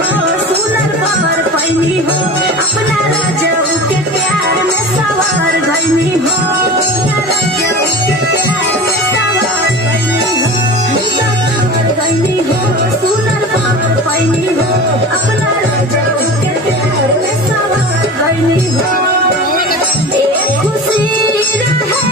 हो सुनर पावर पैनी हो अपना राजाऊ के प्यार में सवार भैनी हो राजाऊ के प्यार में सवार भैनी हो सुनर पावर पैनी हो अपना राजाऊ के प्यार में सवार भैनी हो एक खुशी रहे